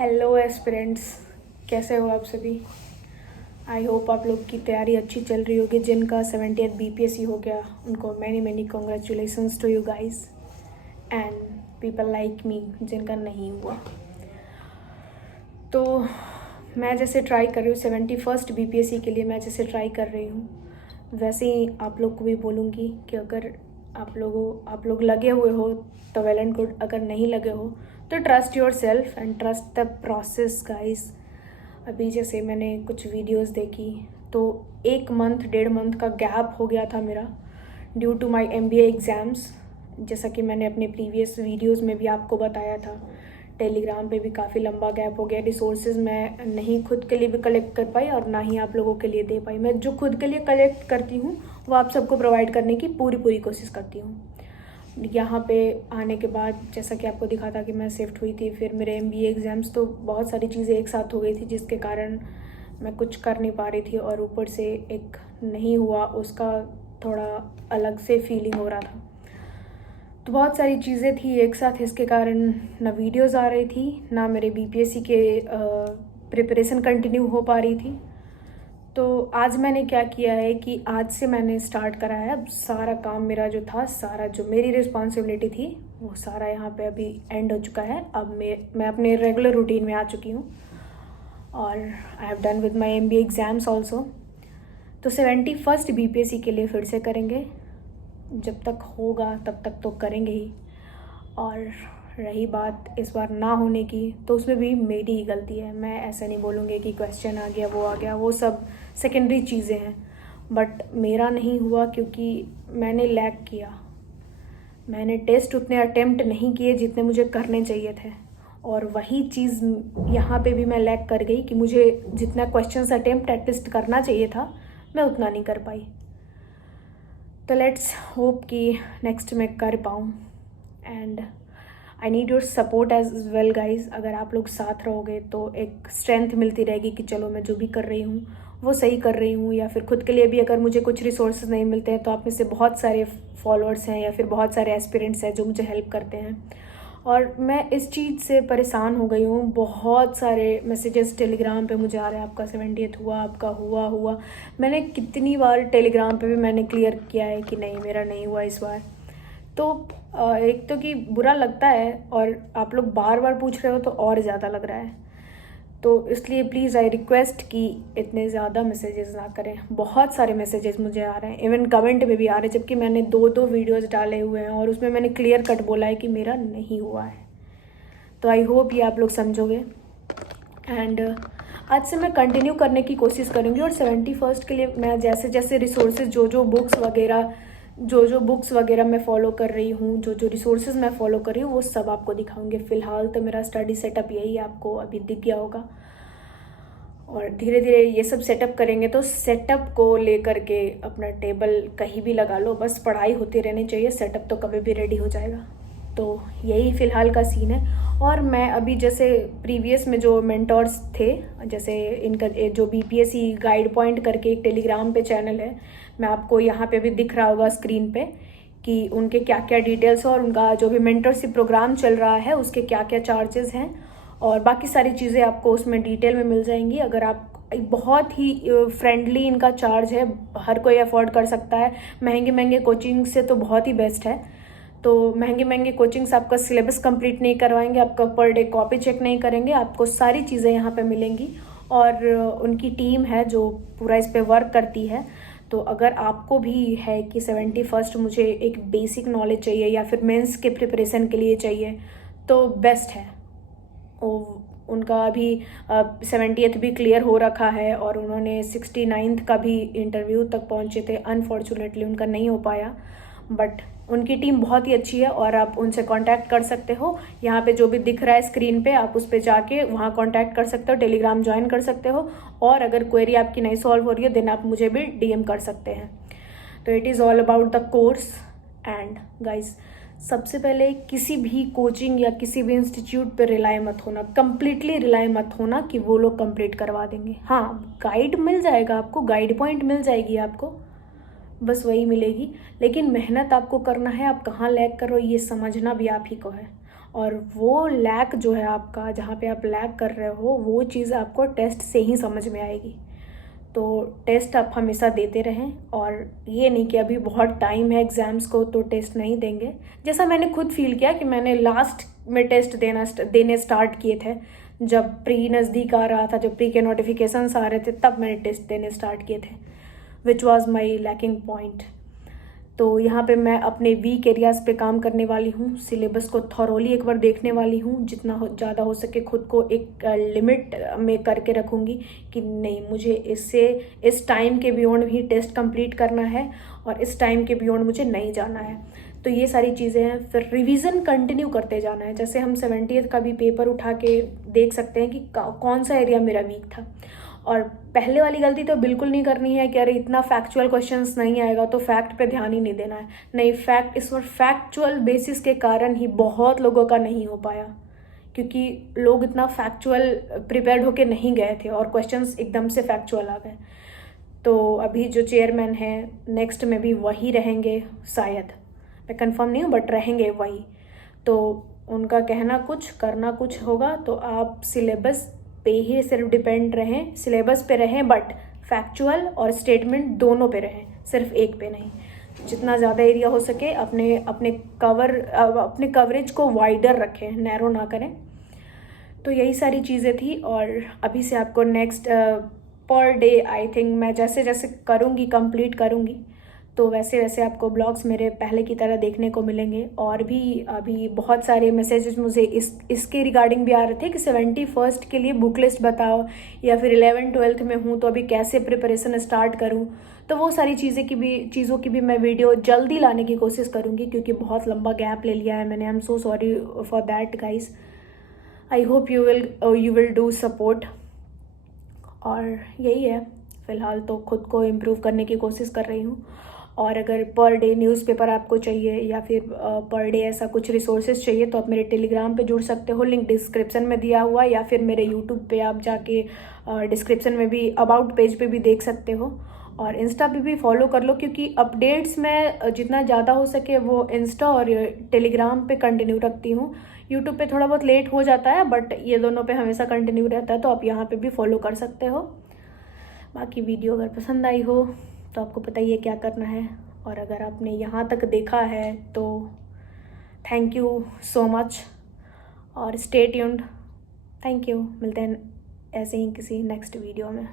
Hello aspirants, कैसे हो आप सभी। आई होप आप लोग की तैयारी अच्छी चल रही होगी। जिनका 70th BPSC हो गया उनको many many congratulations to you guys and people like me जिनका नहीं हुआ। तो मैं जैसे ट्राई कर रही हूँ 71st BPSC के लिए, मैं जैसे ट्राई कर रही हूँ वैसे ही आप लोग को भी बोलूँगी कि अगर आप लोग लगे हुए हो तो वेल एंड गुड, अगर नहीं लगे हो तो trust your self and trust the process guys. अभी जैसे मैंने कुछ वीडियोस देखी तो 1-1.5 मंथ का गैप हो गया था मेरा due to my MBA exams. जैसा कि मैंने अपने प्रीवियस वीडियोस में भी आपको बताया था, टेलीग्राम पे भी काफ़ी लंबा गैप हो गया। रिसोर्सेज मैं नहीं खुद के लिए भी कलेक्ट कर पाई और ना ही आप लोगों के लिए दे पाई। मैं जो खुद के लिए कलेक्ट करती हूँ वो आप सबको प्रोवाइड करने की पूरी कोशिश करती हूँ। यहाँ पे आने के बाद जैसा कि आपको दिखा था कि मैं शिफ्ट हुई थी, फिर मेरे MBA एग्ज़ाम्स, तो बहुत सारी चीज़ें एक साथ हो गई थी जिसके कारण मैं कुछ कर नहीं पा रही थी और ऊपर से एक नहीं हुआ उसका थोड़ा अलग से फीलिंग हो रहा था। तो बहुत सारी चीज़ें थी एक साथ, इसके कारण ना वीडियोस आ रही थी ना मेरे BPSC के प्रिपरेशन कंटिन्यू हो पा रही थी। तो आज मैंने क्या किया है कि आज से मैंने स्टार्ट करा है। अब सारा काम मेरा जो था, सारा जो मेरी रिस्पॉन्सिबिलिटी थी वो सारा यहाँ पे अभी एंड हो चुका है। अब मैं अपने रेगुलर रूटीन में आ चुकी हूँ और I have done with my MBA exams also. तो 71st BPSC के लिए फिर से करेंगे, जब तक होगा तब तक तो करेंगे ही। और रही बात इस बार ना होने की, तो उसमें भी मेरी ही गलती है। मैं ऐसा नहीं बोलूँगी कि क्वेश्चन आ गया, वो सब सेकेंडरी चीज़ें हैं, बट मेरा नहीं हुआ क्योंकि मैंने लैग किया। मैंने टेस्ट उतने अटेम्प्ट नहीं किए जितने मुझे करने चाहिए थे, और वही चीज़ यहाँ पे भी मैं लैग कर गई कि मुझे जितना क्वेश्चन अटेम्प्ट एटलीस्ट करना चाहिए था मैं उतना नहीं कर पाई। तो लेट्स होप कि नेक्स्ट मैं कर पाऊँ and I need your support as well guys. अगर आप लोग साथ रहोगे तो एक स्ट्रेंथ मिलती रहेगी कि चलो मैं जो भी कर रही हूँ वो सही कर रही हूँ। या फिर खुद के लिए भी अगर मुझे कुछ रिसोर्सेज नहीं मिलते हैं तो आप में से बहुत सारे फॉलोअर्स हैं या फिर बहुत सारे एस्पिरेंट्स हैं जो मुझे हेल्प करते हैं। और मैं इस चीज़ से परेशान हो गई हूँ। बहुत सारे मैसेजेस टेलीग्राम पे मुझे आ रहे हैं, आपका 70th हुआ, आपका हुआ। मैंने कितनी बार टेलीग्राम पे भी मैंने क्लियर किया है कि नहीं, मेरा नहीं हुआ इस बार। तो एक तो कि बुरा लगता है और आप लोग बार बार पूछ रहे हो तो और ज़्यादा लग रहा है। तो इसलिए प्लीज़ आई रिक्वेस्ट कि इतने ज़्यादा मैसेजेस ना करें। बहुत सारे मैसेजेस मुझे आ रहे हैं, इवन कमेंट में भी आ रहे हैं, जबकि मैंने 2 वीडियोस डाले हुए हैं और उसमें मैंने क्लियर कट बोला है कि मेरा नहीं हुआ है। तो आई होप ये आप लोग समझोगे एंड आज से मैं कंटिन्यू करने की कोशिश करूँगी। और 71st के लिए मैं जैसे जैसे रिसोर्सेज जो बुक्स वगैरह मैं फ़ॉलो कर रही हूँ, जो रिसोर्सेज मैं फ़ॉलो कर रही हूँ वो सब आपको दिखाऊंगी। फ़िलहाल तो मेरा स्टडी सेटअप यही आपको अभी दिख गया होगा और धीरे धीरे ये सब सेटअप करेंगे। तो सेटअप को लेकर के अपना टेबल कहीं भी लगा लो, बस पढ़ाई होती रहनी चाहिए, सेटअप तो कभी भी रेडी हो जाएगा। तो यही फ़िलहाल का सीन है। और मैं अभी जैसे प्रीवियस में जो मेंटोर्स थे, जैसे इनका जो BPSC गाइड पॉइंट करके एक टेलीग्राम पे चैनल है, मैं आपको यहाँ पे भी दिख रहा होगा स्क्रीन पे कि उनके क्या क्या डिटेल्स और उनका जो भी मेंटरशिप प्रोग्राम चल रहा है उसके क्या क्या चार्जेस हैं और बाकी सारी चीज़ें आपको उसमें डिटेल में मिल जाएंगी। अगर आप बहुत ही फ्रेंडली इनका चार्ज है, हर कोई अफोर्ड कर सकता है। महंगे कोचिंग से तो बहुत ही बेस्ट है। तो महंगे कोचिंग्स आपका सिलेबस कंप्लीट नहीं करवाएंगे, आपका पर डे कॉपी चेक नहीं करेंगे, आपको सारी चीज़ें यहाँ पे मिलेंगी। और उनकी टीम है जो पूरा इस पे वर्क करती है। तो अगर आपको भी है कि 71st मुझे एक बेसिक नॉलेज चाहिए या फिर मेंस के प्रिपरेशन के लिए चाहिए तो बेस्ट है। उनका अभी 70th भी क्लियर हो रखा है और उन्होंने 69th का भी इंटरव्यू तक पहुंचे थे। अनफॉर्चुनेटली उनका नहीं हो पाया, बट उनकी टीम बहुत ही अच्छी है और आप उनसे कांटेक्ट कर सकते हो। यहाँ पे जो भी दिख रहा है स्क्रीन पे आप उस पर जाके वहाँ कांटेक्ट कर सकते हो, टेलीग्राम ज्वाइन कर सकते हो। और अगर क्वेरी आपकी नहीं सॉल्व हो रही है देन आप मुझे भी DM कर सकते हैं। तो it is all about the course and guys, सबसे पहले किसी भी कोचिंग या किसी भी इंस्टीट्यूट पे रिलाई मत होना, कम्प्लीटली रिलाई मत होना कि वो लोग कंप्लीट करवा देंगे। हाँ, गाइड मिल जाएगा आपको, गाइड पॉइंट मिल जाएगी आपको, बस वही मिलेगी। लेकिन मेहनत आपको करना है, आप कहाँ लैग करो ये समझना भी आप ही को है। और वो लैक जो है आपका, जहाँ पे आप लैक कर रहे हो, वो चीज़ आपको टेस्ट से ही समझ में आएगी। तो टेस्ट आप हमेशा देते रहें, और ये नहीं कि अभी बहुत टाइम है एग्ज़ाम्स को तो टेस्ट नहीं देंगे। जैसा मैंने खुद फील किया कि मैंने लास्ट में टेस्ट देने स्टार्ट किए थे, जब प्री नज़दीक आ रहा था, जब प्री के नोटिफिकेशंस आ रहे थे, तब मैंने टेस्ट देने स्टार्ट किए थे, which was my lacking point. तो यहाँ पे मैं अपने वीक एरियाज़ पे काम करने वाली हूँ, सिलेबस को थॉरोली एक बार देखने वाली हूँ, जितना ज़्यादा हो सके खुद को एक लिमिट में करके रखूँगी कि नहीं, मुझे इससे इस टाइम के बियॉन्ड भी टेस्ट कंप्लीट करना है और इस टाइम के बियॉन्ड मुझे नहीं जाना है। तो ये सारी चीज़ें हैं। फिर रिवीजन कंटिन्यू करते जाना है। जैसे हम 70th का भी पेपर उठा के देख सकते हैं कि कौन सा एरिया मेरा वीक था। और पहले वाली गलती तो बिल्कुल नहीं करनी है कि अरे इतना फैक्चुअल क्वेश्चंस नहीं आएगा तो फैक्ट पे ध्यान ही नहीं देना है। नहीं, फैक्ट इस बार फैक्चुअल बेसिस के कारण ही बहुत लोगों का नहीं हो पाया, क्योंकि लोग इतना फैक्चुअल प्रिपेयर्ड होके नहीं गए थे और क्वेश्चंस एकदम से फैक्चुअल आ गए। तो अभी जो चेयरमैन हैं नेक्स्ट में भी वही रहेंगे शायद, मैं कंफर्म नहीं हूँ, बट रहेंगे वही। तो उनका कहना कुछ करना कुछ होगा। तो आप सिलेबस पे ही सिर्फ डिपेंड रहें, सिलेबस पे रहें, बट फैक्चुअल और स्टेटमेंट दोनों पे रहें, सिर्फ एक पे नहीं। जितना ज़्यादा एरिया हो सके अपने कवरेज को वाइडर रखें, नैरो ना करें। तो यही सारी चीज़ें थी। और अभी से आपको next per day I think मैं जैसे जैसे करूँगी, कंप्लीट करूँगी, तो वैसे वैसे आपको ब्लॉग्स मेरे पहले की तरह देखने को मिलेंगे। और भी अभी बहुत सारे मैसेजेस मुझे इसके रिगार्डिंग भी आ रहे थे कि 71st के लिए बुक लिस्ट बताओ, या फिर 11th-12th में हूँ तो अभी कैसे प्रिपरेशन स्टार्ट करूँ। तो वो सारी चीज़ों की भी मैं वीडियो जल्दी लाने की कोशिश करूँगी, क्योंकि बहुत लंबा गैप ले लिया है मैंने। I am so sorry for that guys. I hope you will do support. और यही है, फ़िलहाल तो खुद को इम्प्रूव करने की कोशिश कर रही हूँ। और अगर पर डे न्यूज़पेपर आपको चाहिए या फिर पर डे ऐसा कुछ रिसोर्सेज चाहिए, तो आप मेरे टेलीग्राम पे जुड़ सकते हो, लिंक डिस्क्रिप्शन में दिया हुआ, या फिर मेरे यूट्यूब पे आप जाके डिस्क्रिप्शन में भी अबाउट पेज पे भी देख सकते हो। और इंस्टा पे भी फॉलो कर लो, क्योंकि अपडेट्स मैं जितना ज़्यादा हो सके वो इंस्टा और टेलीग्राम पे कंटिन्यू रखती हूँ। यूट्यूब पे थोड़ा बहुत लेट हो जाता है, बट ये दोनों पे हमेशा कंटिन्यू रहता है, तो आप यहाँ पे भी फॉलो कर सकते हो। बाकी वीडियो अगर पसंद आई हो तो आपको पता ही है क्या करना है। और अगर आपने यहाँ तक देखा है तो थैंक यू सो मच, और स्टे ट्यून्ड। Thank you. मिलते हैं ऐसे ही किसी नेक्स्ट वीडियो में।